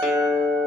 Música